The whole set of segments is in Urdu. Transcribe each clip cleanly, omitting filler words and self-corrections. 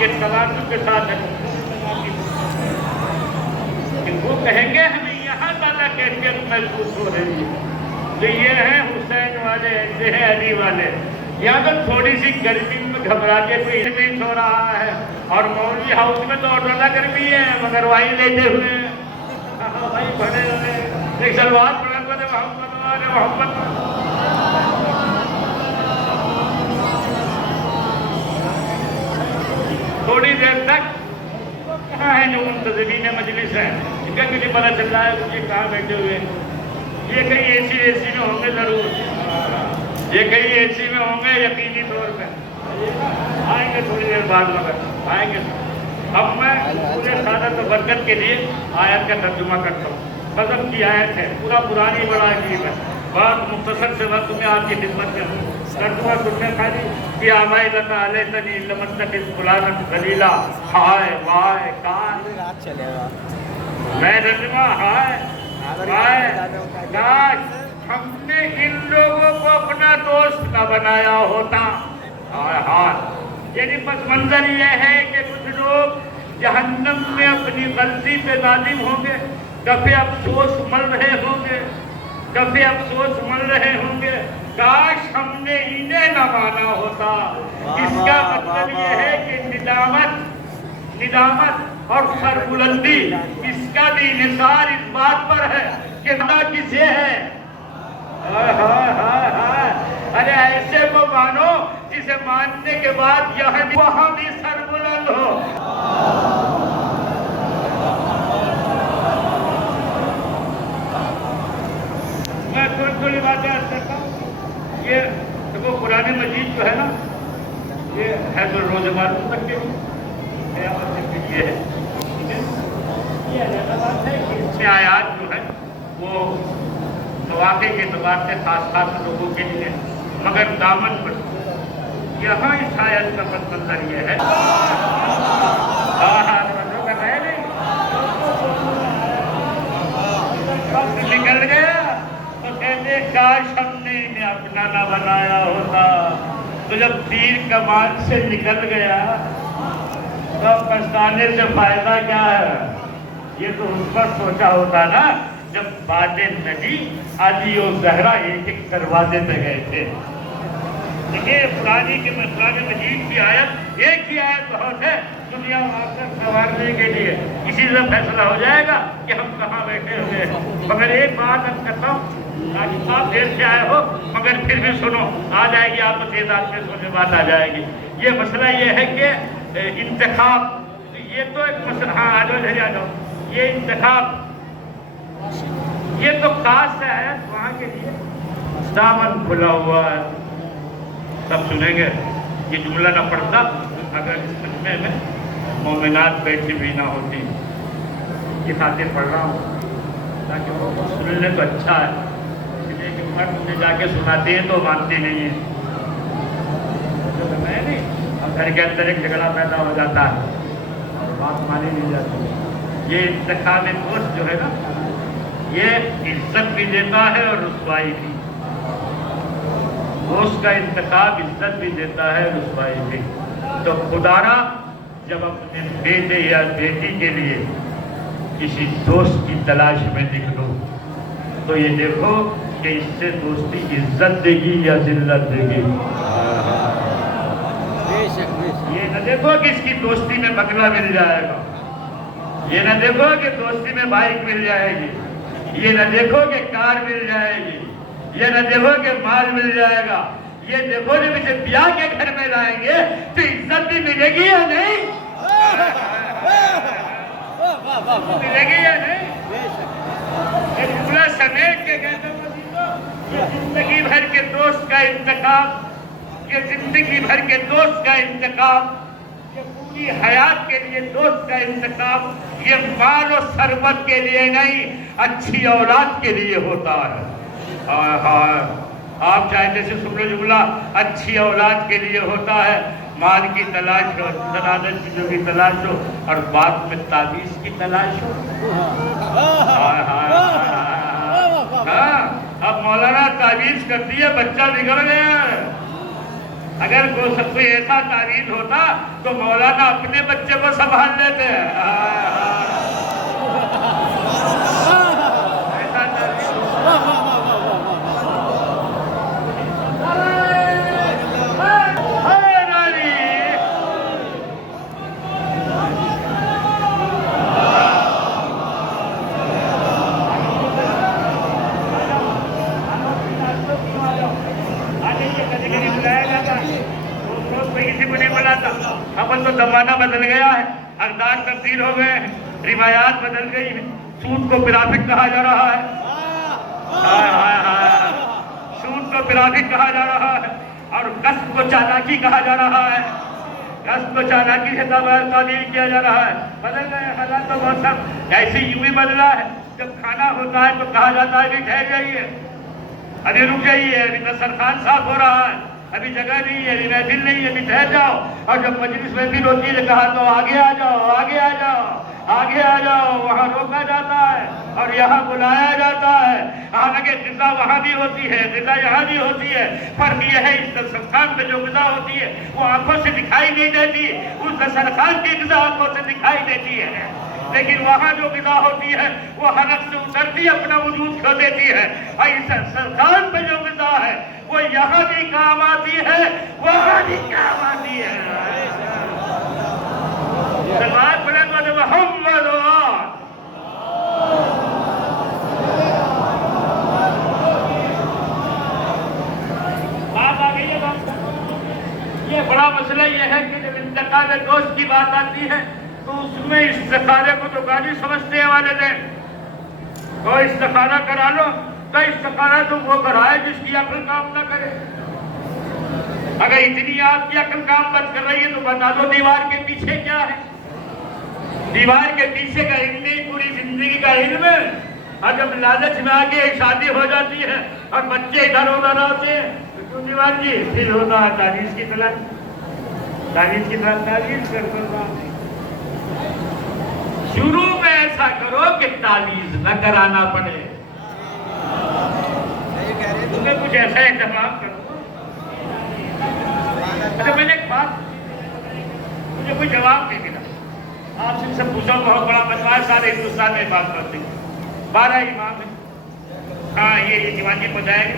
یہ تواضع کے ساتھ ہے کہ وہ کہیں گے ہمیں یہاں زیادہ کیفیت محسوس ہو رہی ہے تو یہ ہے حسین والے، ایسے ہیں علی والے. یہاں تو تھوڑی سی گرمی میں گھبرا کے کوئی نہیں سو رہا ہے، اور مولوی ہاؤس میں تو اور زیادہ گرمی ہے مگر وہیں لیتے ہوئے ہیں. بھائی بڑے ہوئے ایک سلوات پڑھا ہوا تھا محمد تھوڑی دیر تک کہاں ہے جو منتظمین مجلس ہیں، ان کا کسی پتہ چل رہا ہے مجھے کہاں بیٹھے ہوئے ہیں. یہ کہیں اے سی میں ہوں گے ضرور، یہ کہیں اے سی میں ہوں گے یقینی طور پہ. آئیں گے تھوڑی دیر بعد مگر آئیں گے. اب میں پورے سعادت و برکت کے لیے آیت کا ترجمہ کرتا ہوں. قسم کی آیت ہے، پورا قرآن ہی بڑا عجیب ہے. بہت مختصر سے وقت میں آپ کی خدمت میں ہوں. ترجمہ سننے خالی کہ آمائی لتا علیتنی لمستقل فلانت ذلیلہ. ہائے وائے کان میں ترجمہ ہائے کاش ہم نے ان لوگوں کو اپنا دوست نہ بنایا ہوتا. یعنی پس منظر یہ ہے کہ کچھ لوگ جہنم میں اپنی غلطی پہ نادم ہوں گے، کبھی افسوس مل رہے ہوں گے، کبھی افسوس مل رہے ہوں گے کاش ہم نے انہیں نہ مانا ہوتا. اس کا مطلب یہ ہے کہ ندامت اور سربلندی اس کا بھی انحصار اس بات پر ہے کہ نہ کسے ہے. ارے ایسے کو مانو جسے ماننے کے بعد وہاں بھی سربلند ہو. میں تھوڑی باتیں عرض کرتا ہوں. یہ دیکھو قرآن مجید جو ہے نا، یہ حیض الروز معلوم تک کے لیے ہے. یہ علیحدہ بات ہے کہ اس میں آیات جو ہے وہ مواقع کے اعتبار سے خاص لوگوں کے لیے، مگر دامن پر یہاں اس آیت کا پس منظر یہ ہے. نکل گیا تو کہتے کاش ہم نے انہیں اپنا نہ بنایا ہوتا. تو جب تیر کمان سے نکل گیا تو پچھتانے سے فائدہ کیا ہے؟ یہ تو اس پر سوچا ہوتا نا جب باد نبی علی و زہرا ایک ایک دروازے پہ گئے تھے. دیکھیے قرآن مجید کی آیت ایک ہی آیت بہت ہے دنیا آخر سنوارنے کے لیے. اسی سے فیصلہ ہو جائے گا کہ ہم کہاں بیٹھے ہوئے ہیں. مگر ایک بات عرض کرتا ہوں، آپ دیر سے آئے ہو مگر پھر بھی سنو، آ جائے گی آپ کو تعداد میں سوچے بات آ جائے گی. یہ مسئلہ یہ ہے کہ انتخاب، یہ تو ایک مسئلہ، ہاں آ جاؤ. یہ انتخاب یہ تو خاص ہے وہاں کے لیے. دامن کھلا ہوا ہے، سب سنیں گے. یہ جملہ نہ پڑتا اگر اس مجمع میں مومنات بیٹھی بھی نہ ہوتی. یہ خاطر پڑھ رہا ہوں تاکہ وہ سننے تو اچھا ہے، اس لیے کہ مرد انہیں جا کے سناتے ہیں تو مانتے نہیں ہیں. میں نہیں، اب گھر کے اندر ایک جھگڑا پیدا ہو جاتا ہے اور بات مانی نہیں جاتی. یہ انتخاب دوست جو ہے نا، یہ عزت بھی دیتا ہے اور رسوائی بھی. دوست کا انتخاب عزت بھی دیتا ہے، رسوائی بھی. تو خدا را جب اپنے بیٹے یا بیٹی کے لیے کسی دوست کی تلاش میں نکلو تو یہ دیکھو کہ اس سے دوستی عزت دے گی یا ذلت دے گی. یہ نہ دیکھو کہ اس کی دوستی میں بنگلہ مل جائے گا، یہ نہ دیکھو کہ دوستی میں بائک مل جائے گی، یہ نہ دیکھو کہ کار مل جائے گی، یہ نہ دیکھو کہ مال مل جائے گا. یہ دیکھو جب اسے بیاہ کے گھر میں لائیں گے تو عزت بھی ملے گی یا نہیں؟ ملے گی یا نہیں؟ ایک جملہ سمیٹ کے کہتا ہوں یہ زندگی بھر کے دوست کا انتخاب، یہ زندگی بھر کے دوست کا انتخاب، یہ پوری حیات کے لیے دوست کا انتخاب، یہ مال و ثروت کے لیے نہیں، اچھی اولاد کے لیے ہوتا ہے. آپ چاہتے سے سن لو جملہ، اچھی اولاد کے لیے ہوتا ہے. مال کی تلاش ہو، زنانت کی جو بھی تلاش ہو، اور بعد میں تعویذ کی تلاش ہو. اب مولانا تعویذ کر دیا، بچہ بگڑ گیا ہے. اگر کوئی ایسا تعویذ ہوتا تو مولانا اپنے بچے کو سنبھال لیتے ہیں. ایسا تعویذ اب تو زمانہ بدل گیا ہے، اقدار تبدیل ہو گئے ہیں، روایات بدل گئی ہیں. سود کو پرافٹ کہا جا رہا ہے. سود کو پرافٹ کہا جا رہا ہے اور قصب کو چالاکی کہا جا رہا ہے. قصب کو چالاکی سے تعبیر کیا جا رہا ہے. بدل گئے حالات تو موسم ایسے یوں ہی بدلا ہے. جب کھانا ہوتا ہے تو کہا جاتا ہے ابھی ٹھہر جائیے، ابھی رک جائیے، ابھی دسترخوان صاف ہو رہا ہے، ابھی جگہ نہیں ہے، ابھی محفل نہیں ہے، ابھی ٹھہر جاؤ. اور جب مجلس محفل ہوتی ہے کہا تو آگے آ جاؤ، آگے آ جاؤ، آگے آ جاؤ. وہاں روکا جاتا ہے اور یہاں بلایا جاتا ہے. حالانکہ غذا وہاں بھی ہوتی ہے، غذا یہاں بھی ہوتی ہے. فرق یہ ہے اس دسترخوان پہ جو غذا ہوتی ہے وہ آنکھوں سے دکھائی نہیں دیتی، اس دسترخوان کی غذا آنکھوں سے دکھائی دیتی ہے. لیکن وہاں جو غذا ہوتی ہے وہ حلق سے اترتی اپنا وجود کھو دیتی ہے. اور اس دسترخوان پہ جو غذا ہے وہ یہاں بھی کام آتی ہے، وہاں بھی کام آتی ہے. سلوات پڑھیں تو محمد بات آ گئی ہے. یہ بڑا مسئلہ یہ ہے کہ جب انتقال دوست کی بات آتی ہے تو اس میں استخارے کو تو گالی سمجھتے ہیں والدین. اور استخارہ کرا لو تو استخارہ تو وہ کرائے جس کی عقل کام نہ کرے. اگر اتنی آپ کی عقل کام بند کر رہی ہے تو بتا دو دیوار کے پیچھے کیا ہے. دیوار کے پیچھے کا علم نہیں، پوری زندگی کا علم ہے. اور جب لالچ میں آگے شادی ہو جاتی ہے اور بچے ادھر ادھر ہوتے ہیں تو کیوں دیوار جی پھر ہوتا ہے تعویذ کی طرح، تعویذ کی طرح تعویذ کرتا. شروع میں ایسا کرو کہ تعویذ نہ کرانا پڑے. تمہیں کچھ ایسا انتظام کرو. اچھا میں نے ایک بات مجھے کوئی جواب نہیں ملا. آپ سے پوچھا بہت بڑا مسئلہ ہے، سارے ہندوستان میں بات کرتے ہیں. 12 امام ہیں. ہاں یہ دیوان جی بتائیں گے،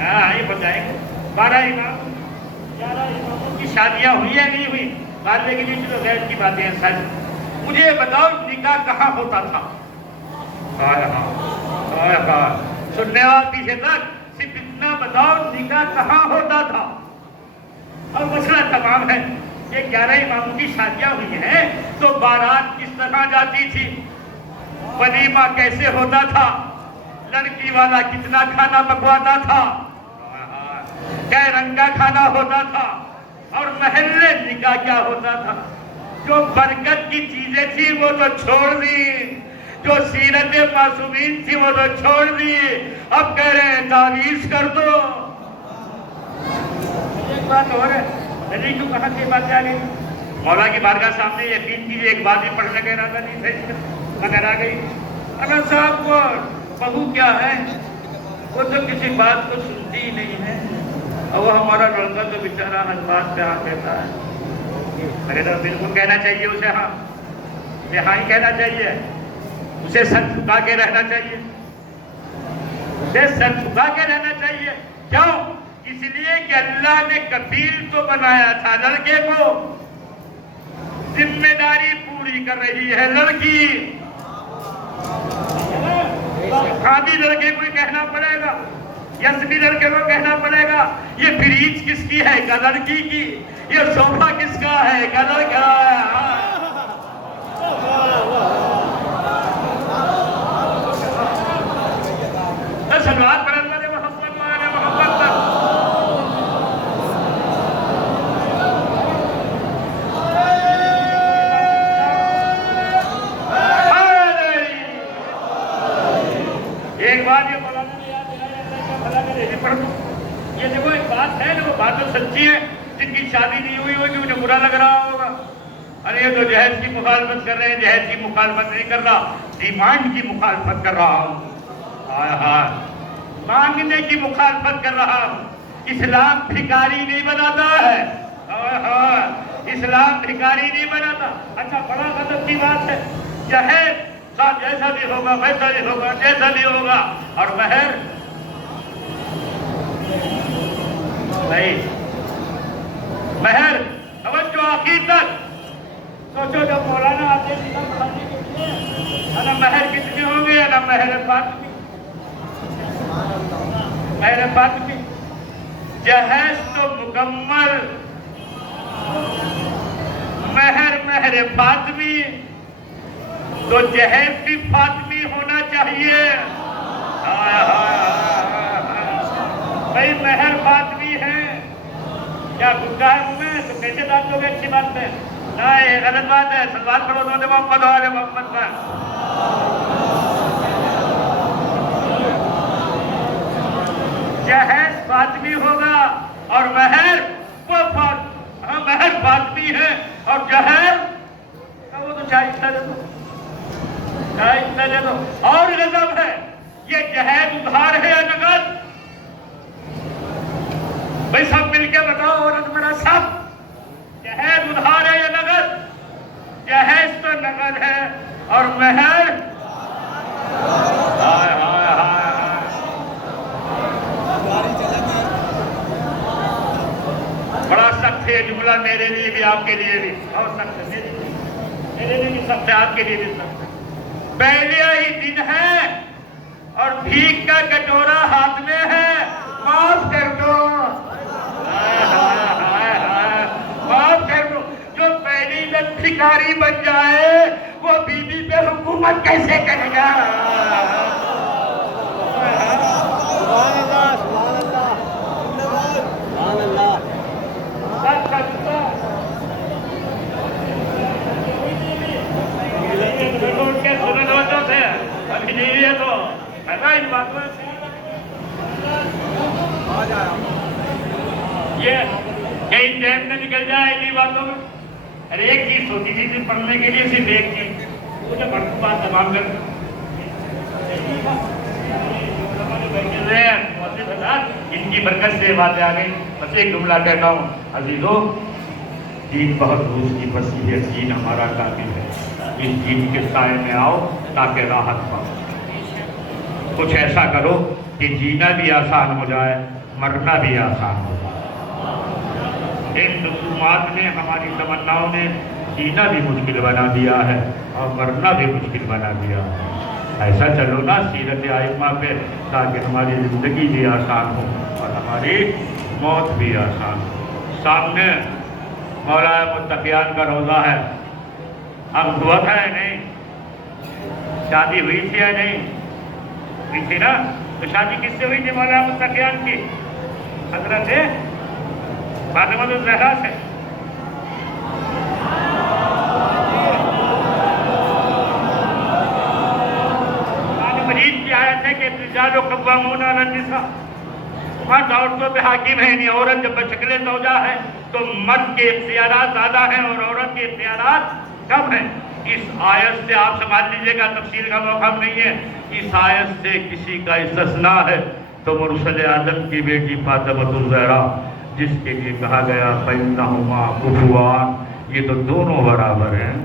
ہاں یہ بتائیں گے. 12 امام، 11 اماموں کی شادیاں ہوئی ہیں نہیں ہوئی، بات لیکن یہ چلو غیر کی باتیں ہیں. سچ مجھے بتاؤ نکاح کہاں ہوتا تھا؟ سننے والا پیچھے تک صرف اتنا بتاؤ نکاح کہاں ہوتا تھا. اور مسئلہ تمام ہے. یہ 11 اماموں کی شادیاں ہوئی ہیں تو بارات کس طرح جاتی تھی، ولیمہ کیسے ہوتا تھا، لڑکی والا کتنا کھانا پکواتا تھا، کیا رنگ کا کھانا ہوتا تھا، اور محلے نکاح کیا ہوتا تھا. جو برکت کی چیزیں تھی وہ تو چھوڑ دی، جو سیرت معصومین تھی وہ تو چھوڑ دی. اب کہہ رہے ہیں تعویذ کر دو. ایک بات اور ہے، نہیں تو کہاں سے باتیں آ گئی. مولا کی بارگاہ سامنے یقین کیجیے ایک بات ہی پڑھنے کا ارادہ نہیں تھا مگر آ گئی. اگر صاحب کو بہو کیا ہے وہ تو کسی بات کو سنتی ہی نہیں ہے، اور وہ ہمارا لڑکا تو بیچارہ ہر بات پہ ہاں کہتا ہے. اگر تو بالکل کہنا چاہیے اسے ہاں، اسے ہاں ہی کہنا چاہیے. اسے سر جھکا کے رہنا چاہیے، اسے سر جھکا کے رہنا چاہیے. کیوں؟ اس لیے کہ اللہ نے کفیل تو بنایا تھا لڑکے کو، ذمہ داری پوری کر رہی ہے لڑکی. خادی لڑکے کو کہنا پڑے گا، یسمی لڑکے کو کہنا پڑے گا یہ فریج کس کی ہے کا لڑکی کی، یہ صوفہ کس کا ہے کا لڑکا. سلوات پڑھ اللہ نے محمد مانا محمد تک. ایک بات یہ مولانا نے یاد دلایا، یہ دیکھو ایک بات ہے وہ بات تو سچی ہے. جن کی شادی نہیں ہوئی ہوگی انہیں برا لگ رہا ہوگا، ارے یہ تو جہیز کی مخالفت کر رہے ہیں. جہیز کی مخالفت نہیں کر رہا، ڈیمانڈ کی مخالفت کر رہا ہوں. مانگنے کی مخالفت کر رہا ہوں. اسلام بھکاری نہیں بناتا ہے، اسلام بھکاری نہیں بناتا۔ اچھا بڑا غضب کی بات ہے، جہیز صاحب جیسا بھی ہوگا ویسا بھی ہوگا جیسا بھی ہوگا، اور مہر نہیں، مہر توجہ عقیدت سوچو، جب مولانا آتے ہیں پڑھانے کے لیے، نہ مہر کتنی ہوں گے نہ مہر فاطمی، مہر فاطمی جہیز تو مکمل، مہر فاطمی تو جہیز بھی فاطمی ہونا چاہیے۔ بھائی مہر فاطمی ہے، کیا گھٹا ہے منہ میں تو کیسے ڈال دو گے اچھی بات میں؟ نہ یہ غلط بات ہے، سلوات پڑھو تو محمد و آل محمد پر۔ جہیز فاطمی ہوگا اور مہر وہ مہر فاطمی ہے، اور جہیز وہ تو شائستہ دے دو، شائستہ دے دو۔ اور غضب ہے، یہ جہیز ادھار ہے یا نقد؟ بھئی سب مل کے بتاؤ، عورت میرا سب، جہیز ادھار ہے یا نقد؟ جہیز تو نقد ہے، اور مہر ہائے ہائے ہائے بڑا سخت ہے جملہ، میرے لیے بھی آپ کے لیے بھی اور سخت ہے، میرے لیے بھی سخت ہے، آپ کے لیے بھی سخت ہے۔ پہلے ہی دن ہے اور بھیک کا کٹورا ہاتھ میں ہے، معاف کر دو، معاف کر دو۔ جو پہلی دن بھکاری بن جائے وہ بیوی پہ حکومت کیسے کرے گا؟ ابھی نہیں ہے تو ایسا ان باتوں یہ کہیں ٹائم نہ نکل جائے انہی باتوں میں۔ ارے ایک چیز ہوتی تھی پڑھنے کے لیے، صرف ایک چیز، مجھے بڑھتی بات تمام کر ان کی برکت سے باتیں آ گئی۔ بس ایک جملہ کہتا ہوں عزیزو، دین بہت روز کی بسی ہے، دین ہمارا کامل ہے، اس دین کے سائے میں آؤ تاکہ راحت پاؤ۔ کچھ ایسا کرو کہ جینا بھی آسان ہو جائے، مرنا بھی آسان ہو جائے۔ ان رسومات نے، ہماری تمناؤں نے جینا بھی مشکل بنا دیا ہے اور مرنا بھی مشکل بنا دیا ہے۔ ایسا چلو نا سیرت ائمہ پہ، تاکہ ہماری زندگی بھی آسان ہو اور ہماری موت بھی آسان ہو۔ سامنے مولانا متقیان کا روضہ ہے، اب ہوا تھا یا نہیں؟ شادی ہوئی تھی یا نہیں؟ ہوئی تھی نا؟ تو شادی کس سے ہوئی تھی مولانا متقیان کی؟ حضرت فاطمہ الزہرا سے۔ قرآن مجید کی آیت ہے کہ الرجال قوامون علی النساء، مرد عورتوں پہ حاکم ہے، یعنی عورت جب بشکل زوجہ ہے تو مرد کے اختیارات زیادہ ہیں اور عورت کے اختیارات کم ہیں۔ اس آیت سے آپ سمجھ لیجئے گا، تفصیل کا موقع نہیں ہے، اس آیت سے کسی کا استثناء ہے تو مرسل اعظم کی بیٹی فاطمہ الزہرا، جس کے لیے کہا گیا فَإِنَّهُمَا كُفُوَانِ، یہ تو دونوں برابر ہیں،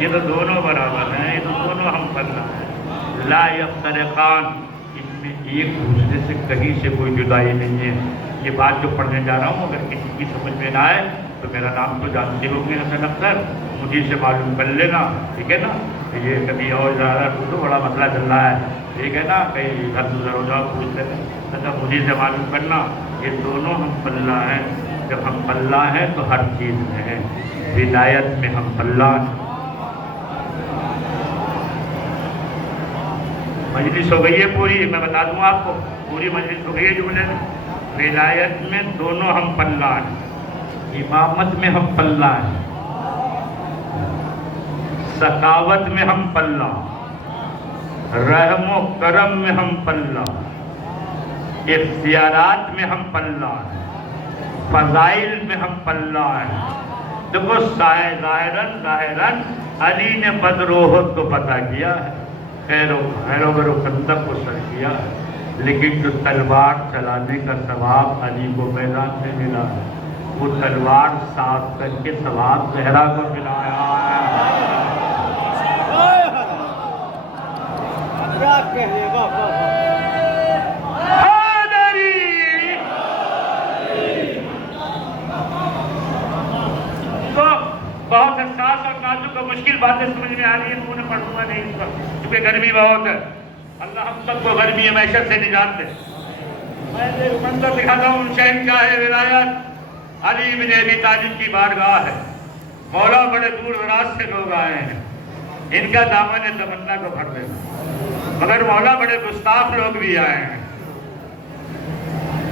یہ تو دونوں برابر ہیں، یہ تو دونوں ہم پلہ ہیں، لا يفترقان، اس میں ایک دوسرے سے کہیں سے کوئی جدائی نہیں ہے۔ یہ بات جو پڑھنے جا رہا ہوں اگر کسی کی سمجھ میں نہ آئے تو میرا نام تو جانتے ہوں گے حسن اختر، مجھے سے معلوم کر لینا، ٹھیک ہے نا؟ یہ کبھی اور زیادہ تو بڑا مسئلہ چل رہا ہے، ٹھیک ہے نا؟ کہیں گھر گزر ہو جاؤ پوچھ لیتے، اچھا مجھے سے معلوم کرنا، یہ دونوں ہم پلہ ہیں۔ جب ہم پلہ ہیں تو ہر چیز میں ہیں، ولایت میں ہم پلہ ہیں۔ مجلس ہو گئی ہے پوری، میں بتا دوں آپ کو، پوری مجلس ہو گئی ہے جملے میں۔ ولایت میں دونوں ہم پلہ ہیں، امامت میں ہم پلہ ہیں، سخاوت میں ہم پلہ، رحم و کرم میں ہم پلہ، اختیارات میں ہم پلہ ہیں، فضائل میں ہم پلہ ہیں۔ دیکھو ظاہراً علی نے بدر و احد کو فتح کیا ہے، خیر و خندق کو سر کیا ہے، لیکن جو تلوار چلانے کا ثواب علی کو میدان میں ملا ہے، وہ تلوار صاف کر کے ثواب زہرا کو ملایا ہے۔ تو بہت حساس اور نازک اور مشکل باتیں سمجھ میں آ رہی ہیں، انہوں نے پڑھوں گا نہیں اس پر کیونکہ گرمی بہت ہے۔ اللہ ہم سب کو گرمی معیشت سے نجات دے۔ میں ایک منظر دکھاتا ہوں، شہنشاہ ولایت علی بن ابی طالب کی بارگاہ ہے۔ مولا بڑے دور دراز سے لوگ آئے ہیں، ان کا دامن تمنا کو بھر دینا، مگر مولا بڑے گستاخ لوگ بھی آئے ہیں۔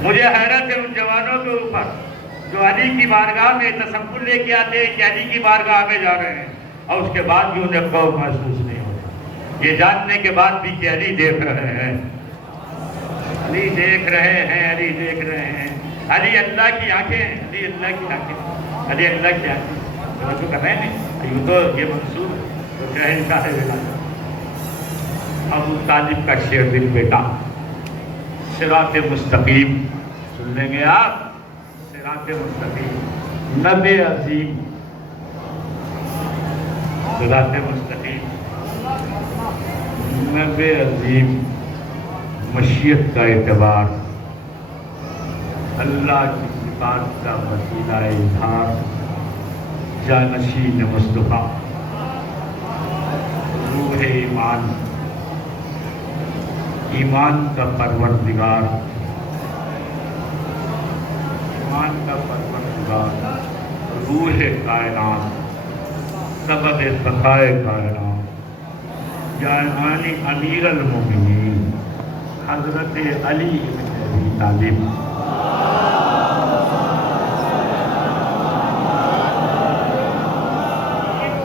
مجھے حیرت ہے ان جوانوں کے اوپر جو علی کی بارگاہ میں تصور لے کے آتے ہیں کہ علی کی بارگاہ میں جا رہے ہیں، اور اس کے بعد بھی انہیں خوف محسوس نہیں ہوتا، یہ جاننے کے بعد بھی کہ علی دیکھ رہے ہیں، علی دیکھ رہے ہیں، علی دیکھ رہے ہیں۔ علی اللہ کی آنکھیں ہیں، علی اللہ کی آنکھیں، علی اللہ کی آنکھیں توجہ کر رہے ہیں۔ یوں تو یہ منصور تو شہنشاہ ولایت ابو طالب کا شعر دل بیٹا، صراط مستقیم سن لیں گے آپ، صراط مستقیم نبی عظیم، صراط مستقیم نبی عظیم، مشیت کا اعتبار، اللہ کی صفات کا وسیلہ اظہار، جانشین مصطفیٰ، روح ایمان، ایمان کا پروردگار، ایمان کا پروردگار، روح کائنات، سبب بقائے کائنات، یعنی امیر المومنین حضرت علی بن ابی طالب۔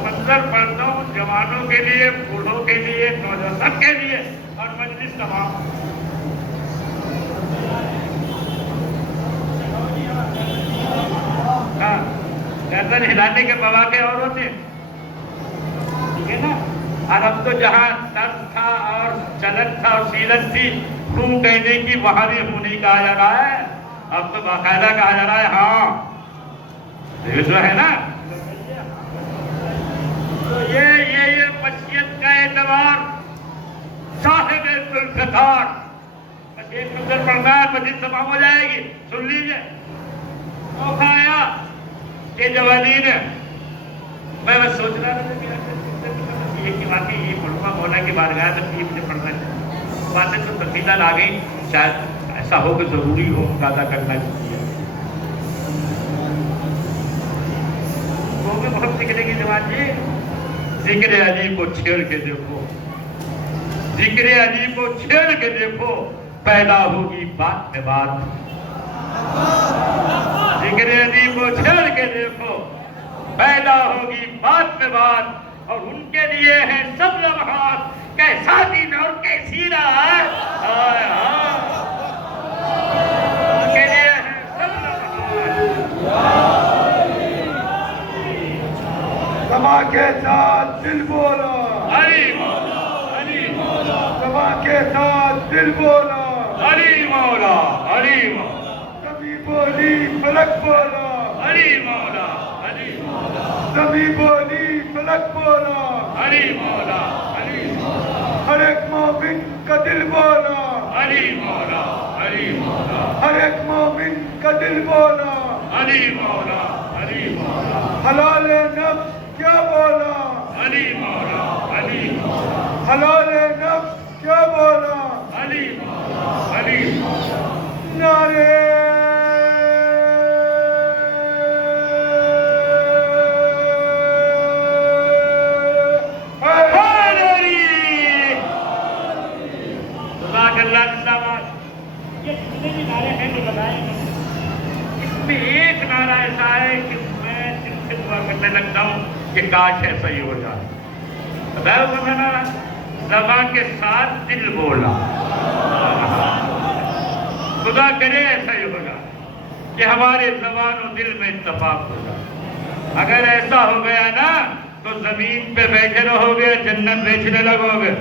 منظر پڑھتا ہوں جوانوں کے لیے، بوڑھوں کے لیے، نوجوان سب کے لیے، اور مجلس تمام۔ گردن ہلانے کے مواقع اور ہوتے ہیں، ٹھیک ہے نا؟ اور اب تو جہاں طرز تھا اور چلن تھا اور سیرت تھی خون کہنے کی، وہاں بھی خون نہیں کہا جا رہا ہے، اب تو باقاعدہ کہا جا رہا ہے ہاں یہ جو ہے نا، تو یہ مشیت کا اعتبار، صاحب الفتار، بس ایک نظر پڑھنا ہے، مجلس تمام ہو جائے گی، سن لیجئے۔ موقع آیا کہ جوانی نے، میں بس سوچ رہا تھا کہ یہ واقعی یہ پڑھوں گا، مولا کی بارگاہ سے یہ مجھے پڑھنا ہے، باتیں تو تفصیلات آ گئی، شاید ایسا ہو کہ ضروری ہو زیادہ کرنا چاہیے، وہ بھی بہت سکھنے کی جوان جی۔ ذکر علی کو چھیڑ کے دیکھو، ذکر علی کو چھیڑ کے دیکھو، پیدا ہوگی بات میں بات، ذکر علی کو چھیڑ کے دیکھو، پیدا ہوگی بات میں بات، اور ان کے لیے ہیں سب لمحات، کیسا دن اور کیسی رات، ان کے لیے ہیں سب لمحات۔ سما کے ساتھ دل بولا، علی مولا، علی مولا، سما کے ساتھ دل بولا، علی مولا، علی مولا، کبھی بولی فلک بولا، علی مولا، علی مولا، کبھی بولی فلک بولا، علی مولا، علی مولا، ہر ایک مومن کا دل بولا، علی مولا، علی مولا، ہر ایک مومن کا دل بولا، علی مولا، علی مولا، حلال نفس کیا بولا، علی مولا، علی مولا، حلال نفس کیا بولا، علی مولا، علی مولا، نعرے یہ جتنے بھی نعرے ہیں جو بتائیں گے، اس میں ایک نعرہ ایسا ہے کہ میں دل سے دعا کرنے لگتا ہوں کہ کاش ایسا ہی ہو جائے۔ بتایا ہوگا میں نعرہ، زبان کے ساتھ دل بولا، خدا کرے ایسا ہی ہو جائے کہ ہمارے زبان و دل میں اتفاق ہو جائے۔ اگر ایسا ہو گیا نا تو زمین پہ بیٹھے رہو گے، جنت بیچنے لگو گے۔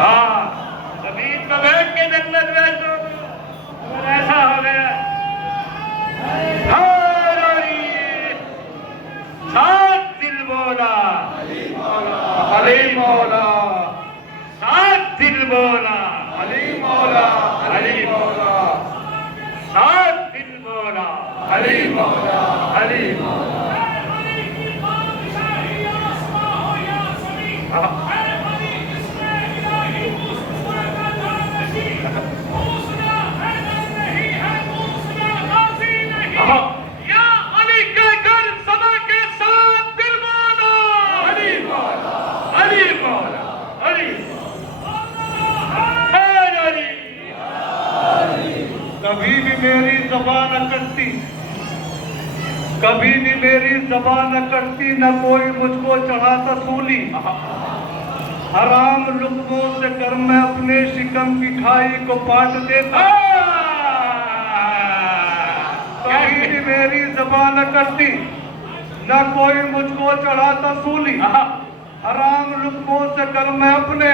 ہاں زمین پہ بیٹھ کے جنت میں تو اگر ایسا ہو گیا سات دل بولا علی مولا سات دل بولا علی مولا علی مولا سات دل بولا علی مولا علی مولا یا علی کے گھر سما کے ساتھ دل بولا علی مولا علی مولا علی علی کبھی بھی میری زبان نہ کرتی کبھی بھی میری زبان نہ کرتی نہ کوئی مجھ کو چڑھاتا سولی حرام لقموں سے کر میں اپنے شکم کی کھائی کو پاٹ دیتا کبھی بھی میری زبان نہ کرتی نہ کوئی مجھ کو چڑھاتا سولی حرام لقموں سے کر میں اپنے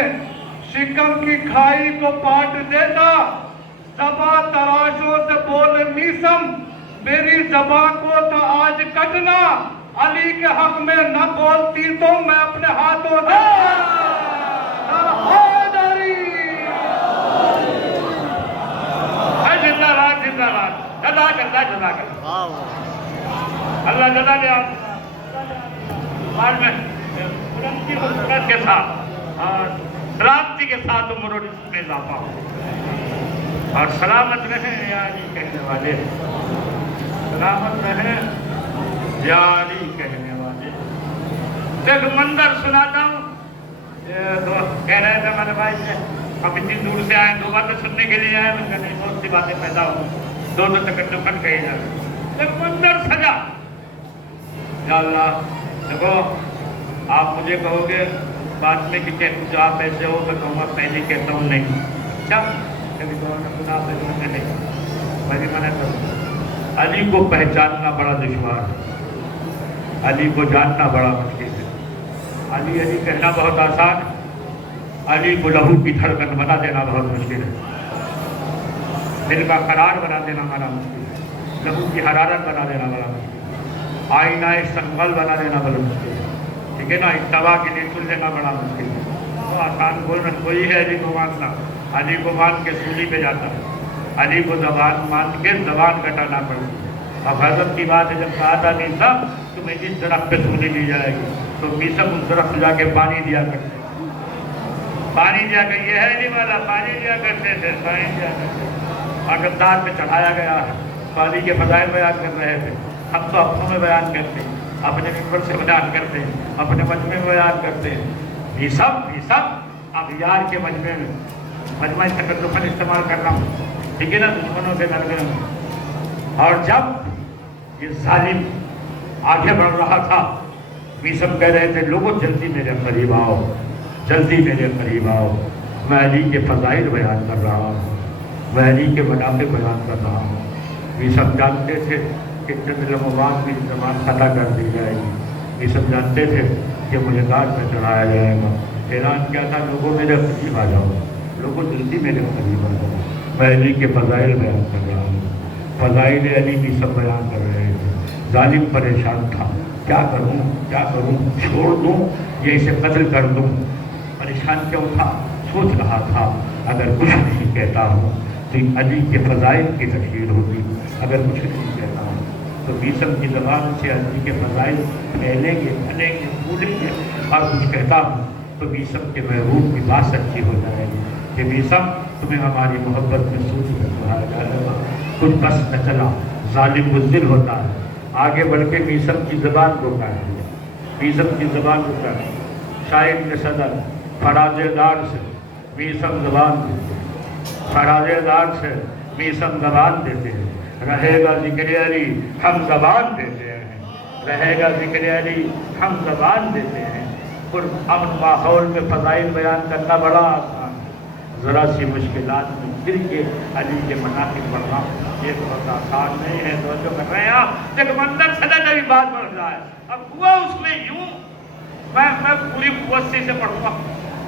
شکم کی کھائی کو پاٹ دیتا زباں تراشوں سے بول میسم میری زباں کو تو آج کٹنا علی کے حق میں نہ بولتی تو میں اپنے ہاتھوں سے زندہ باد زندہ باد جزا کرتا جزا کرتا اللہ جزا دے بعد میں بلندی حکومت کے ساتھ اور سلامتی کے ساتھ عمر و رزق میں اضافہ ہو اور سلامت رہیں یا علی کہنے والے سلامت رہیں یا علی کہنے والے ایک منظر سناتا ہوں کہہ رہے تھے ہمارے بھائی سے ہم اتنی دور سے آئے دو باتیں سننے کے لیے آئے میں کہنے بہت سی باتیں پیدا ہوں دو تکلفن کہی جائے ایک منظر سجا یا اللہ دیکھو آپ مجھے کہو گے بعد میں کہ جو آپ ایسے ہو میں کہوں گا پہلے کہتا ہوں نہیں کیا کبھی کہوں گا خدا آپ ایسے نہیں میں بھی منع کروں علی کو پہچاننا بڑا دشوار ہے علی کو جاننا بڑا مشکل ہے علی علی کہنا بہت آسان ہے علی کو لہو کی دھڑکن بنا دینا بہت مشکل ہے دل کا قرار بنا دینا بڑا مشکل ہے لہو کی حرارت بنا دینا بڑا مشکل ہے آئینہ سنبھل بنا دینا بڑا مشکل ہے ٹھیک ہے نا اتباع کے لیے چل دینا بڑا مشکل ہے تو آسان بولنا کوئی ہے علی کو ماننا علی کو مان کے سولی پہ جاتا ہے علی کو زبان مان کے زبان کٹانا پڑتی ہے اب حضرت کی بات ہے جب کہا تھا میسا تمہیں جس درخت پہ سولی دی جائے گی تو میسا اس درخت جا کے پانی دیا کرتے پانی دیا کر یہ ہے نہیں والا پانی دیا کرتے تھے پانی دیا کرتے اور جب دار پہ چڑھایا گیا ہے پانی کے فضائل بیان کر رہے تھے ہم تو اپنوں میں بیان کرتے ہیں اپنے ممبر سے بیان کرتے ہیں اپنے مجمع میں بیان کرتے ہیں یہ سب اغیار کے مجمع میں مجمع تکلفن استعمال کرنا ٹھیک ہے نا دشمنوں سے لڑ گئے اور جب یہ ظالم آگے بڑھ رہا تھا میسم کہہ رہے تھے لوگوں جلدی میرے قریب آؤ جلدی میرے قریب آؤ میں علی کے فضائل بیان کر رہا ہوں میں علی کے منافع بیان کر رہا ہوں میسم جانتے تھے کہ چند لمحات میں زبان فتح کر دی جائے گی میسم جانتے تھے کہ مجھے گاٹ میں چڑھایا جائے گا اعلان کیا تھا لوگوں میرے قریب آ جاؤ لوگوں جلدی میرے قریب آ جاؤ میں علی کے فضائل بیان کر رہا ہوں فضائل علی میسم بیان کر رہے تھے ظالم پریشان تھا کیا کروں چھوڑ دوں یا اسے قتل کر دوں پریشان کیوں تھا سوچ رہا تھا اگر کچھ نہیں کہتا ہوں تو علی کے فضائل کی تشہیر ہوگی اگر کچھ نہیں کہتا ہوں تو میسم کی زبان سے علی کے فضائل پھیلیں گے پھلیں گے پھولیں گے اور کچھ کہتا ہوں تو میسم کے محبوب کی بات سچی ہو جائے گی کہ میسم تمہیں ہماری محبت میں سوچ کر سنایا جائے گا کچھ بس نہ چلا ظالم بزدل ہوتا ہے آگے بڑھ کے میسم کی زبان کو کاٹ دیا میسم کی زبان کو کاٹ دیا شاعر نے صدر فراز دار سے میسم زبان دیتے ہیں فراز دار سے میسم زبان دیتے ہیں رہے گا ذکر علی ہم زبان دیتے ہیں رہے گا ذکر علی ہم زبان دیتے ہیں پر امن ماحول میں فضائل بیان کرنا بڑا آسان ہے ذرا سی مشکلات میں گر کے علی کے مناقب پڑھنا یہ بہت آسان نہیں ہے توجہ کر رہے ہیں آپ ایک منظر سجا جبھی بات بڑھ رہا ہے اب ہوا اس میں یوں میں پوری قوت سے اسے پڑھوں گا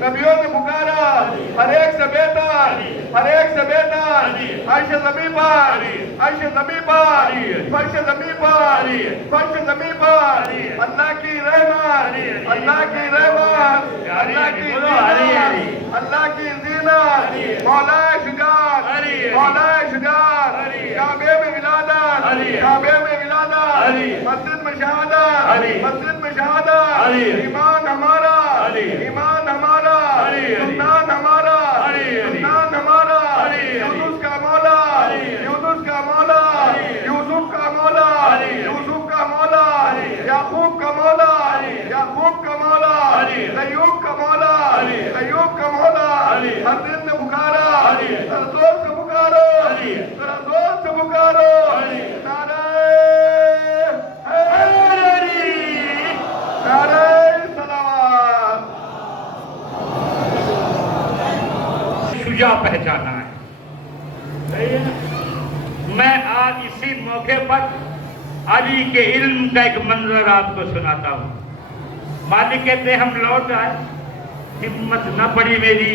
نبیوں نے پکارا ہر ایک سے بہتر ہر ایک سے بہتر عرش زمین پر عرش زمین پر فرش زمین پر فرش زمین پر اللہ کی رحمت اللہ کی رحمت اللہ کی زینت اللہ کی زینت مولا شجاعت مولا شجاعت کعبے میں ولادت کعبے میں ولادت مسجد میں شہادت مسجد میں شہادت ایمان ہمارا ایمان ہمارا سلطان ہمارا سلطان ہمارا یونس کا مولا یونس کا مولا یوسف کا مولا یوسف کا مولا یعقوب کا مولا یعقوب کا مولا ایوب کا مولا ایوب کا مولا ہر دن نے پکارا ذرا زور سے پکارو ذرا زور سے پکارو نعرہ شجاع پہچانا ہے. میں آج اسی موقع پر علی کے علم کا ایک منظر آپ کو سناتا ہوں. مالک کہتے ہیں ہم لوٹ آئے, ہمت نہ پڑی میری,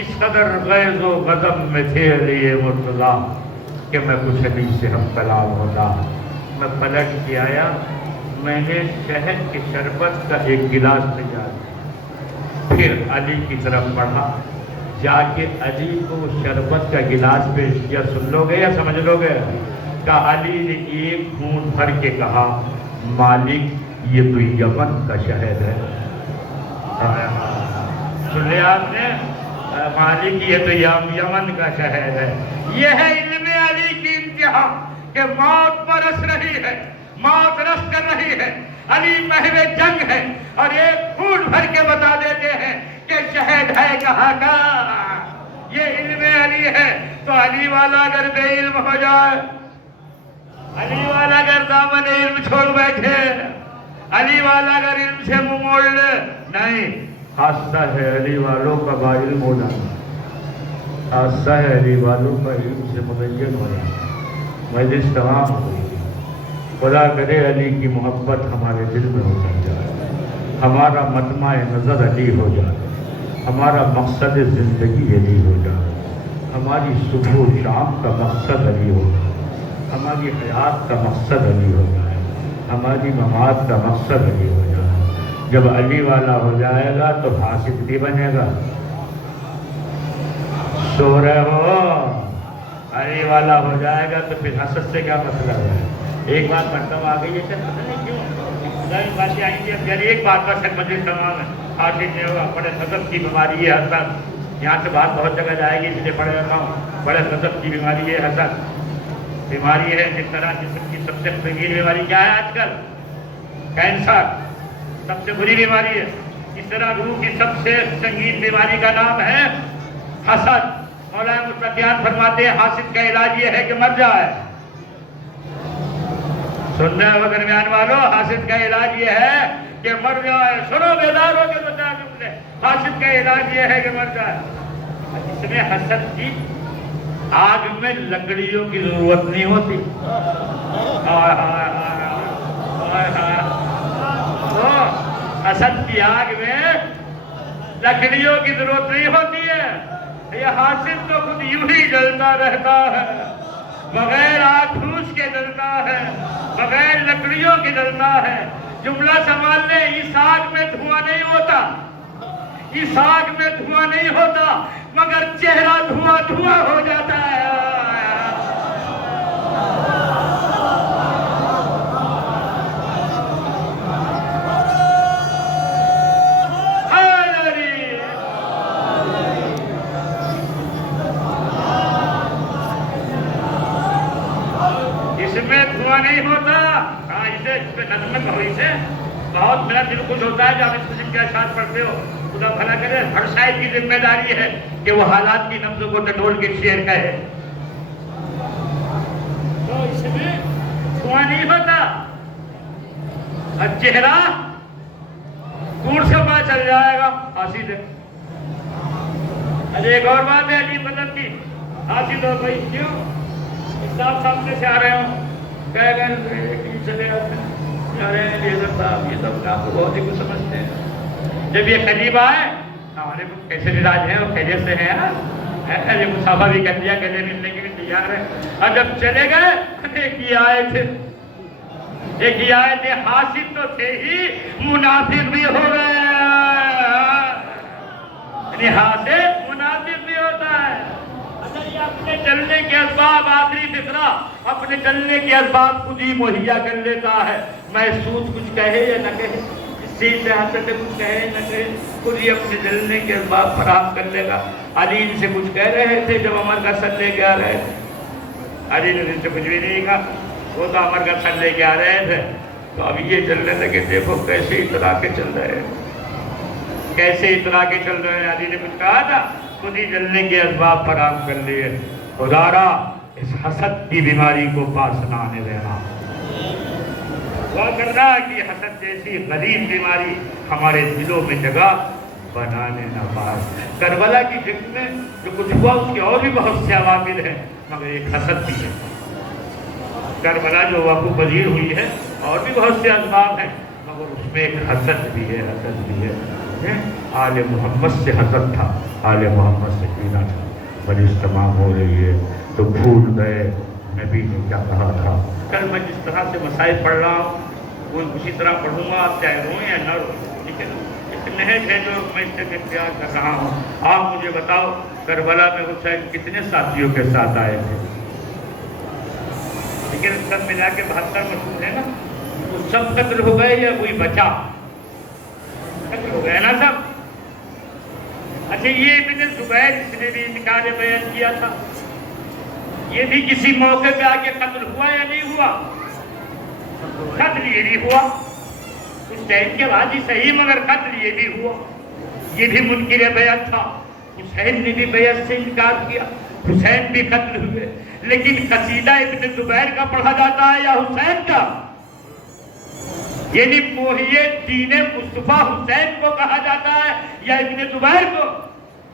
اس قدر غیظ و غضب میں تھے علی مرتضیٰ کہ میں کچھ علی سے ہم کلام ہوتا. میں پلٹ کے آیا, میں نے شہد کے شربت کا ایک گلاس لیا, پھر علی کی طرف بڑھا, جا کے علی کو شربت کا گلاس پیش کیا. سن لو گے یا سمجھ لو گے؟ کہا علی نے ایک گھونٹ بھر کے کہا مالک یہ تو یمن کا شہد ہے. سن لیا آپ نے؟ مالک یہ تو یمن کا شہد ہے. یہ ہے علم علی کی انتہا کہ موت برس رہی ہے, موت رس کر رہی ہے, علی محو جنگ ہے, اور ایک گھونٹ بھر کے بتا دیتے ہیں کہ شہد ہے کہاں کا. یہ علم علی ہے. تو علی والا اگر بے علم ہو جائے, علی والا اگر دامن علم چھوڑ بیٹھے, علی والا اگر علم سے منہ موڑ لے, نہیں, حادثہ ہے علی والوں کا با علم ہو جانا, حادثہ ہے علی والوں کا علم سے مبین ہو جانا. مجلس تمام ہو گئی. خدا کرے علی کی محبت ہمارے دل میں ہو جائے, ہمارا مطمع نظر علی ہو جائے, ہمارا مقصد زندگی علی ہو جائے, ہماری صبح و شام کا مقصد علی ہو جائے, ہماری حیات کا مقصد علی ہو جائے, ہماری ممات کا مقصد علی ہو جائے. جب علی والا ہو جائے گا تو حاسد بھی بنے گا. سو رہے ہو؟ علی والا ہو جائے گا تو پھر حسد سے کیا مسئلہ ہے؟ ایک بات پڑھتا ہوں, آگے یہ سب پتہ نہیں کیوں باتیں آئیں گی. اب یعنی ایک بات کا شک مجلس تمام ہے, حاصل نہیں ہوگا. بڑے غضب کی بیماری ہے حسد. یہاں سے بات بہت جگہ جائے گی, اس لیے پڑھ رہتا ہوں. بڑے غضب کی بیماری ہے حسد. بیماری ہے جس طرح جسم کی سب سے سنگین بیماری کیا ہے آج کل؟ کینسر سب سے بری بیماری ہے. اس طرح روح کی سب سے سنگین بیماری کا نام ہے حسد. مولانا متقیان فرماتے ہیں حاسد کا علاج یہ ہے کہ مر جائے. سن رہے ہو درمیان والوں؟ حاسد کا علاج یہ ہے کہ مر جائے. سنو بیدار ہو کے بتا دوں نے, حاسد کا علاج یہ ہے کہ مر جائے. اس میں حسد کی آگ میں لکڑیوں کی ضرورت نہیں ہوتی. حسد کی آگ میں لکڑیوں کی ضرورت نہیں ہوتی ہے. یہ حاسد تو خود یوں ہی جلتا رہتا ہے, بغیر آگ پھوس کے جلتا ہے, بغیر لکڑیوں کے جلتا ہے. جملہ سنبھال لے, اس آگ میں دھواں نہیں ہوتا, اس آگ میں دھواں نہیں ہوتا, مگر چہرہ دھواں دھواں ہو جاتا ہے. نہیں ہوتا. ہاں اسے نظم کہو, اسے بہت میرا دل خوش ہوتا ہے جب اس قسم کے اشعار پڑھتے ہو. خدا بھلا کرے. ہر شاعر کی ذمہ داری ہے کہ وہ حالات کی نبض کو ٹٹول کے شعر کہے. تو اس میں دھواں نہیں ہوتا, اور چہرہ دور سے پتہ چل جائے گا حاسد ہے. ایک اور بات ہے عجیب قدر کی, حاسد ہو بھائی کیوں صاحب سامنے سے آ رہے ہوں, کہہ گئے چلے آتے ہیں, صاحب یہ سب کام تو بہت ہی کچھ سمجھتے ہیں. جب یہ قریب آئے السلام علیکم، کیسے مزاج ہیں اور خیریت سے ہیں آپ؟ ارے مسافہ بھی کر دیا، گلے ملنے کی بھی تیار ہے. اور جب چلے گئے ایک ہی آئے تھے حاسد تو تھے ہی، منافق بھی ہو گئے. یعنی حاسد منافق بھی ہوتا ہے. اچھا یہ اپنے چلنے کے اسباب، آخری فقرہ، اپنے چلنے کے اسباب خود ہی مہیا کر لیتا ہے. محسوس کچھ کہے یا نہ کہے، چیز سے حاصل سے کچھ کہے نہ کہے، خود ہی اپنے جلنے کے اسباب فراہم کر لے گا. علی سے کچھ کہہ رہے تھے جب عمر کا سر لے کے آ رہے تھے، علی نے ان سے کچھ بھی نہیں کہا، وہ تو عمر کا سر لے کے آ رہے تھے. تو اب یہ چلنے لگے، دیکھو کیسے اترا کے چل رہے ہیں، کیسے اترا کے چل رہے ہیں. علی نے کچھ کہا تھا، خود ہی جلنے کے اسباب فراہم کر لیے. خدارا اس حسد کی بیماری کو پاس نہ آنے دینا. دعا کرنا کہ حسد جیسی غلیظ بیماری ہمارے دلوں میں جگہ بنانے نہ پائے. کربلا کی جنگ میں جو کچھ ہوا اس کے اور بھی بہت سے عوامل ہیں، مگر ایک حسد بھی ہے. کربلا جو وقوع پذیر ہوئی ہے اور بھی بہت سے اسباب ہیں، مگر اس میں ایک حسد بھی ہے. حسد بھی ہے. آل محمد سے حسد تھا، آل محمد سے کینہ تھا. بڑی تمام ہو رہی ہے تو بھول گئے نبی نے کیا کہا تھا. کل میں جس طرح سے مسائل پڑھ رہا ہوں وہ اسی طرح پڑھوں گا، آپ چاہے روں یا نہ رو. ٹھیک ہے نا؟ ایک نہج ہے جو میں اس سے اختیار کر رہا ہوں. آپ مجھے بتاؤ کربلا میں حسین کتنے ساتھیوں کے ساتھ آئے تھے؟ لیکن سب ملا کے 72 مسئول ہیں نا، وہ سب قتل ہو گئے یا کوئی بچا؟ قتل ہو گئے نا سب. اچھا یہ ابن زبیر جس نے بھی انکار بیان کیا تھا، یہ بھی کسی موقع پہ آ کے قتل ہوا یا نہیں ہوا؟ قتل یہ بھی ہوا اس ٹائم کے بعد ہی صحیح، مگر قتل یہ بھی ہوا. یہ بھی منکر بیعت تھا. حسین نے بھی بیعت سے انکار کیا، حسین بھی قتل ہوئے. لیکن قصیدہ ابن زبیر کا پڑھا جاتا ہے یا حسین کا؟ یعنی محی دین مصطفیٰ حسین کو کہا جاتا ہے یا ابن زبیر کو؟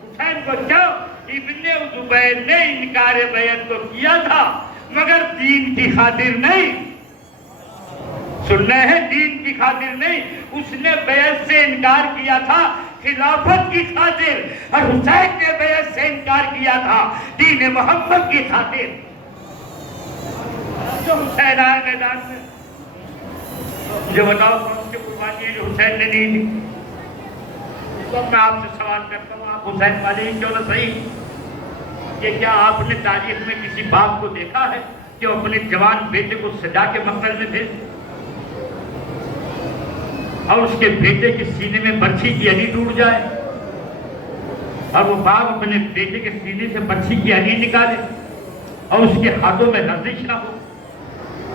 حسین کو. کیوں؟ ابن زبیر نے انکار بیعت تو کیا تھا مگر دین کی خاطر نہیں. سننا ہے، دین کی خاطر نہیں. اس نے بیعت سے انکار کیا تھا خلافت کی خاطر، اور حسین نے بیعت سے انکار کیا تھا دین محمد کی خاطر. جو حسین آئے میدان میں، مجھے بتاؤ کون سی قربانی ہے جو حسین نے نہیں دی؟ تو میں آپ سے سوال کرتا ہوں، آپ حسین والے ہی کیوں نہ صحیح؟ کہ کیا آپ نے تاریخ میں کسی باپ کو دیکھا ہے کہ وہ اپنے جوان بیٹے کو سجا کے مقتل میں بھیج اور اس کے بیٹے کے سینے میں برچھی کی علی ٹوٹ جائے، اور وہ باپ اپنے بیٹے کے سینے سے برچھی کی علی نکالے اور اس کے ہاتھوں میں لرزش نہ ہو؟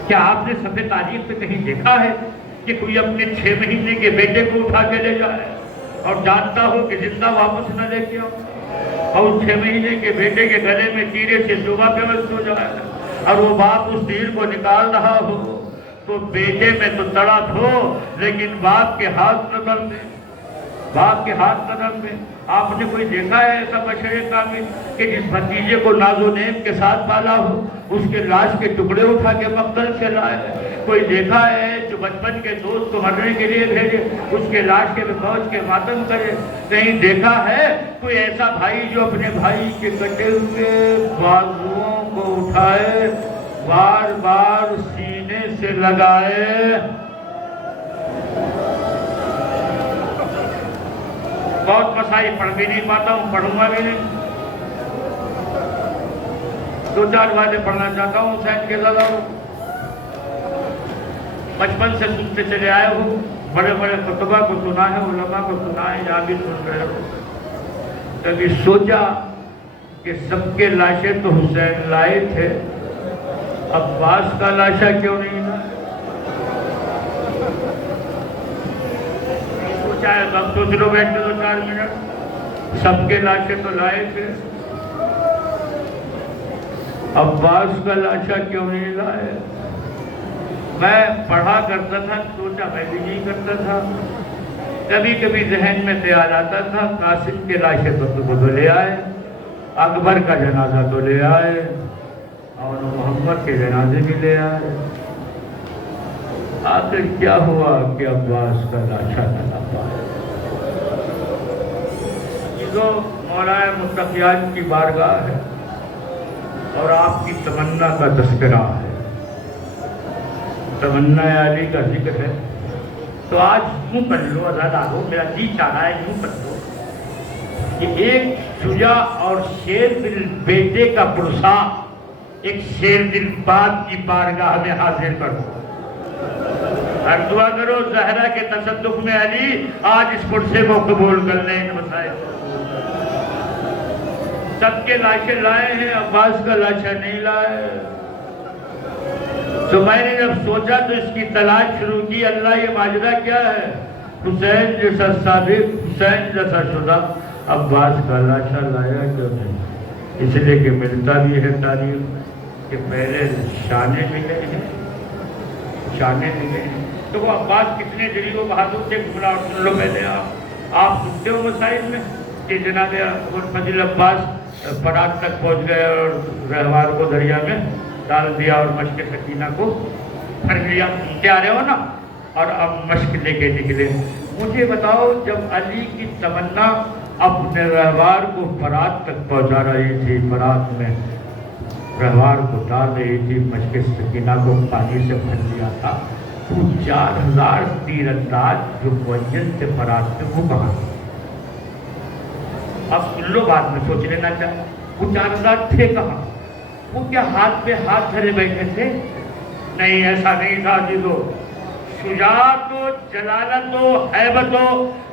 کیا آپ نے صفحہ تاریخ پہ کہیں دیکھا ہے کہ کوئی اپنے 6 مہینے کے بیٹے کو اٹھا کے لے جائے اور جانتا ہو کہ زندہ واپس نہ لے کے آؤ، اور اس 6 مہینے کے بیٹے کے گلے میں تیرے سے صبح پیوست ہو جائے، اور وہ باپ اس تیر کو نکال رہا ہو تو بیٹے میں تو تڑپ ہو لیکن باپ کے ہاتھ نہ دم دے، باپ کے ہاتھ نہ دم دے. آپ نے کوئی دیکھا ہے ایسا بشر کامل کہ جس بھتیجے کو ناز و نعمت کے ساتھ پالا ہو اس کے لاش کے ٹکڑے اٹھا کے مقتل سے لائے؟ کوئی دیکھا ہے جو بچپن کے دوست کو مرنے کے لیے بھیجے اس کے لاش کے پہنچ کے ماتم کرے؟ کہیں دیکھا ہے کوئی ایسا بھائی جو اپنے بھائی کے کٹے ہوئے بازوؤں کو اٹھائے بار بار سینے سے لگائے؟ بہت مسائل پڑھ بھی نہیں پاتا ہوں، پڑھوں گا بھی نہیں. 2-4 باتیں پڑھنا چاہتا ہوں حسین کے زیادہ. بچپن سے سنتے چلے آئے ہو، بڑے بڑے خطبہ کو سنا ہے، علماء کو سنا ہے، یہاں بھی سن رہے ہو. کبھی سوچا کہ سب کے لاشیں تو حسین لائے تھے، عباس کا لاشا کیوں نہیں لایا؟ سوچا ہے اب سوچ لو بیٹھے 2-4 منٹ. سب کے لاشیں تو لائے تھے، عباس کا لاشا کیوں نہیں لائے؟ میں پڑھا کرتا تھا، سوچا میں بھی نہیں کرتا تھا. کبھی کبھی ذہن میں خیال آتا تھا قاسم کے لاشیں تو لے آئے، اکبر کا جنازہ تو لے آئے، اور محمد کے جنازے بھی لے آئے. آخر کیا ہوا کہ عباس کا لاشا نہ پائے؟ عزیزو مولا متقیان کی بارگاہ ہے اور آپ کی تمنا کا تذکرہ ہے، تمنا علی کا ذکر ہے، تو آج یوں کر لو عزادارو، میرا جی چاہ رہا ہے یوں کر لو کہ ایک شجاع اور شیر دل بیٹے کا پرسا ایک شیر دل باپ کی بارگاہ میں حاضر کرو اور دعا کرو زہرا کے تصدق میں علی آج اس پرسے کو قبول کر لیں ان مسائل سب کے لاشیں لائے ہیں، عباس کا لاشا نہیں لائے۔ تو میں نے جب سوچا تو اس کی تلاش شروع کی، اللہ یہ ماجرہ کیا ہے؟ حسین جیسا صادق، حسین جیسا شدہ عباس کا لاشا لایا کیوں نہیں؟ اس لیے کہ ملتا بھی ہے تاریخ کہ پہلے شانے ملے ہیں، شانے ملے ہیں۔ تو وہ عباس کتنے جلیل و بہادر تھے، گمراہ سن لو پہلے آپ سنتے ہو مسائل میں کہ جناب فضل عباس برات تک پہنچ گئے اور رہوار کو دریا میں ڈال دیا اور مشق سکینہ کو پھر لیا، سنتے آ رہے ہو نا، اور اب مشق لے کے نکلے۔ مجھے بتاؤ جب علی کی تمنا اپنے رہوار کو فرات تک پہنچا رہی تھی، فرات میں رہوار کو ڈال رہی تھی، مشق سکینہ کو پانی سے بھر دیا تھا، وہ 4000 تیر انداز جو معین تھے فرات میں وہ کہاں تھے؟ اب سن لو بعد میں سوچ لینا چاہے وہ 4000 تھے کہاں؟ وہ کیا ہاتھ پہ ہاتھ دھرے بیٹھے تھے؟ نہیں، ایسا نہیں تھا عزیزو۔ شجاعت و جلالت و ہیبت و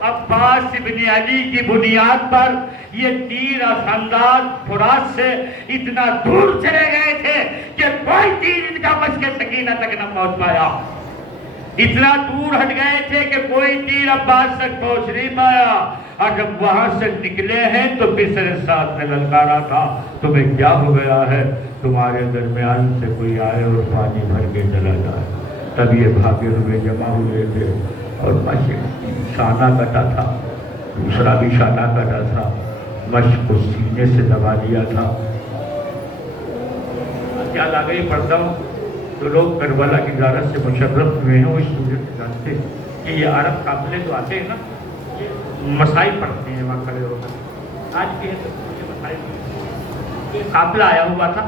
عباس ابن علی کی بنیاد پر یہ تیر انداز فرات سے اتنا دور چلے گئے تھے کہ کوئی تیر ان کا مشق سکینہ تک نہ پہنچ پایا، اتنا دور ہٹ گئے تھے کہ کوئی تیر عباس تک پہنچ نہیں پایا۔ اور جب وہاں سے نکلے ہیں تو بسر ساتھ نے للکارا تھا، تمہیں کیا ہو گیا ہے؟ تمہارے درمیان سے کوئی آئے اور پانی بھر کے چلا جائے۔ تب یہ بھاگے ہوئے جمع ہوئے تھے اور مشق شانہ کٹا تھا، دوسرا بھی شانہ کٹا تھا، مشق کو سینے سے دبا دیا تھا۔ کیا لاگئی پڑھتا ہوں تو لوگ کربلا کی زیارت سے مشرف ہوئے ہیں، وہ اس صورت جانتے ہیں کہ یہ عرب قافلے جو آتے ہیں نا، مسائل پڑھتے ہیں وہاں کھڑے ہو کر۔ آج کے مسائل قافلہ آیا ہوا تھا،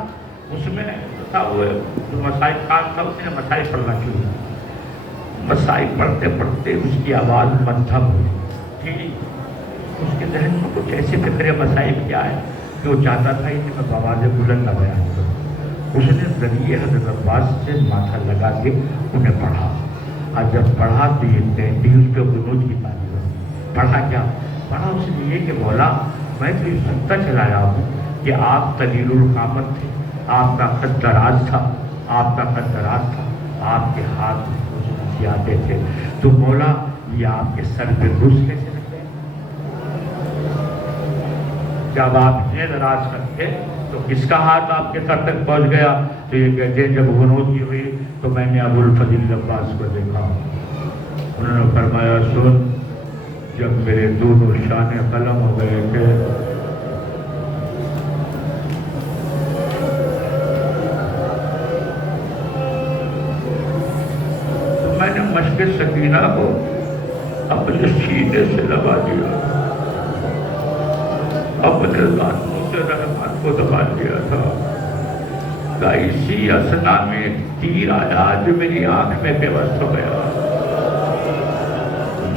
اس میں تھا وہ جو مسائل خان تھا، اس نے مسائل پڑھنا شروع کیا۔ مسائل پڑھتے پڑھتے اس کی آواز منتھم ہوئی تھی، اس کے ذہن میں کچھ ایسے فکر مسائل کیا ہے کہ وہ چاہتا تھا کہ میں بآواز بلند نہ بیان کروں۔ اس نے ذریعے حضرت عباس سے ماتھا لگا کے انہیں پڑھا، اور جب پڑھا تو یہ 33 کے بنود کی تعلیم پڑھا۔ کیا پڑھا؟ اس نے یہ کہ مولا میں تو یہ سنتا چلا رہا ہوں کہ آپ طویل القامت تھے، آپ کا قد دراز تھا، آپ کا قد دراز تھا، آپ کے ہاتھ زیادہ تھے، تو مولا یہ آپ کے سر پہ گھس کیسے لگ گئے؟ جب آپ اتنے دراز کرتے تو کس کا ہاتھ آپ کے سر تک پہنچ گیا؟ تو یہ کہتے ہیں جب غنود کی ہوئی تو میں نے ابو الفضل عباس کو دیکھا، انہوں نے فرمایا سن، جب میرے دونوں شانے قلم ہو گئے تھے تو میں نے مشق سکینہ کو اپنے سینے سے لگا دیا، اپنے ذاتوں سے رحمت کو دبا دیا تھا کہ اسی اثنا میں تیر آیا جو میری آنکھ میں پیوست ہو گیا۔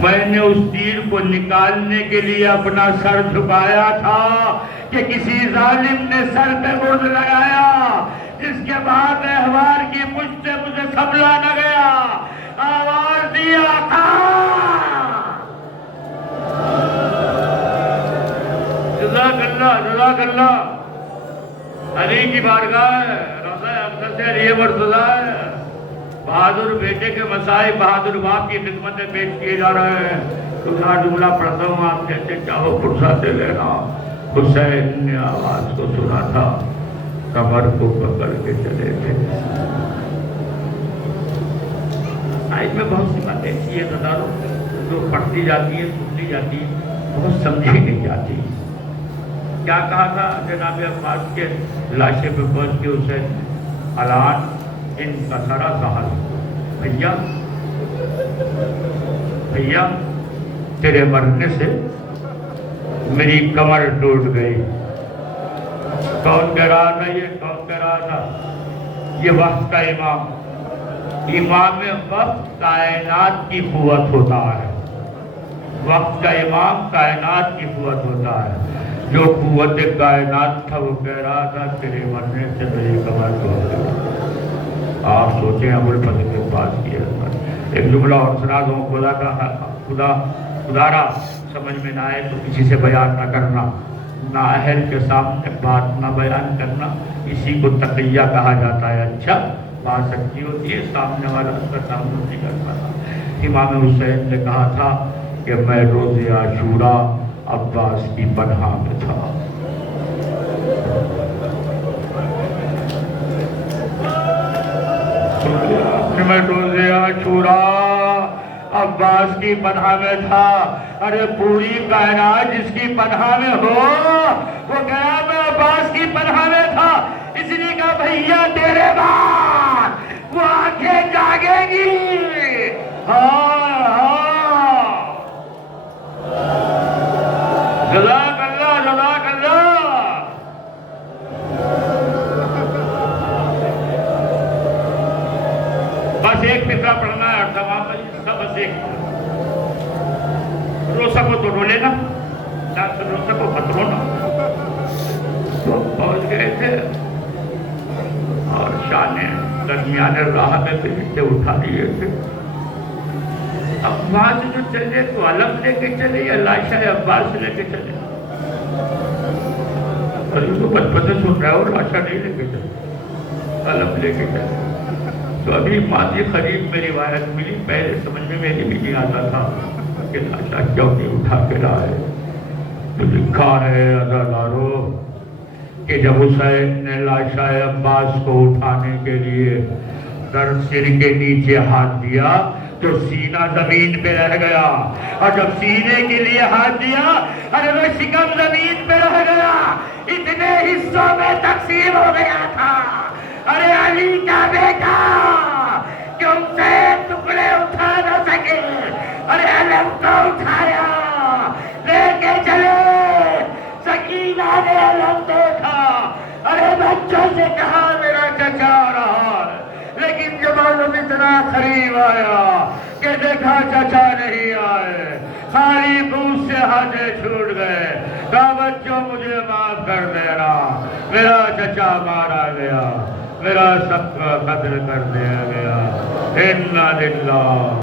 میں نے اس تیر کو نکالنے کے لیے اپنا سر جھکایا تھا کہ کسی ظالم نے سر پہ گرد لگایا، جس کے بعد احوار کی مجھ سے مجھے سنبھلا نہ گیا، آواز دیا تھا جزاک اللہ جزاک اللہ۔ علی کی بارگاہ ہے، روضہ اقدس سے علی مرتضیٰ ہے، بہادر بیٹے کے مسائل بہادر باپ کی خدمت میں پیش کیے جا رہے ہیں۔ دوسرا جملہ پڑھتا ہوں، آپ جیسے چاہو فرصت لینا۔ حسین نے آواز کو سنا تھا، کمر کو پکڑ کے چلے تھے۔ آج میں بہت سی باتیں ایسی ہیں نظاروں جو پڑھتی جاتی ہیں، سنتی جاتی ہیں، بہت سمجھی نہیں جاتی۔ کیا کہا تھا جناب عباس کے لاشے پہ پہنچ کے اسے الان ان کا سارا سہل، بھیا تیرے مرنے سے میری کمر ٹوٹ گئی. کون کہہ رہا تھا یہ؟ کون کہہ رہا تھا؟ یہ وقت کا امام. امام وقت کائنات کی قوت ہوتا ہے. وقت کا امام کائنات کی قوت ہوتا ہے. جو قوت کائنات تھا وہ کہہ رہا تھا تیرے مرنے سے میری کمر ٹوٹ گئی. آپ سوچیں ابو الفتح کے پاس کی ہے. ایک جملہ اور سنا دوں. خدا را سمجھ میں نہ آئے تو کسی سے بیان نہ کرنا، نااہل کے سامنے بات نہ بیان کرنا. اسی کو تقیہ کہا جاتا ہے. اچھا بات سچی ہوتی ہے، سامنے والا اس کا سامنا نہیں کرتا تھا. امام حسین نے کہا تھا کہ میں روز عاشورہ عباس کی پناہ میں تھا. میں روز عاشورہ عباس کی پناہ میں تھا. ارے پوری کائنات جس کی پناہ میں ہو وہ گیا میں عباس کی پناہ میں تھا. اس لیے کہا بھیا تیرے بعد وہ آنکھیں جاگیں گی. جزاک اللہ جزاک اللہ. بس ایک فقرہ پڑھنا ہے اور تمام سب بس ایک. رو سکو تو رو لینا، نہ رو سکو مت رونا. تو پہنچ گئے تھے اور شاہ نے درمیان راہ میں فرشتے اٹھا لیے تھے. اب وہاں سے جو چلے تو علم لے کے چلے یا لاشا عباس لے کے چلے؟ تو بچپن سے سن رہا ہے اور لاشا نہیں لے کے چلے، علم لے کے چلے. تو ابھی ماضی قریب میں روایت ملی، پہلے سمجھ میں میری بھی نہیں آتا تھا کہ لاشا کیوں نہیں اٹھا کے لائے. تو لکھا ہے عزادارو کہ جب حسین نے لاشا عباس کو اٹھانے کے لیے در سر کے نیچے ہاتھ دیا تو سینہ زمین پہ رہ گیا، اور جب سینے کے لیے ہاتھ دیا ارے وہ شکم زمین پہ رہ گیا. اتنے حصوں میں تقسیم ہو گیا تھا. ارے علی کا بیٹا کہ ان سے ٹکڑے اٹھا نہ سکے. ارے علم کو اٹھایا لے کے چلے. سکینہ نے علم دیکھا. ارے بچوں سے کہا میرا چچا رہا ہے، لیکن جب علم اتنا قریب آیا کہ دیکھا چچا نہیں آئے، خالی منہ سے ہاتھیں چھوٹ گئے. کہا بچوں مجھے معاف کر دینا، میرا چچا مارا گیا، میرا سب کا قتل کر دیا گیا. اِنَّا لِلَّهِ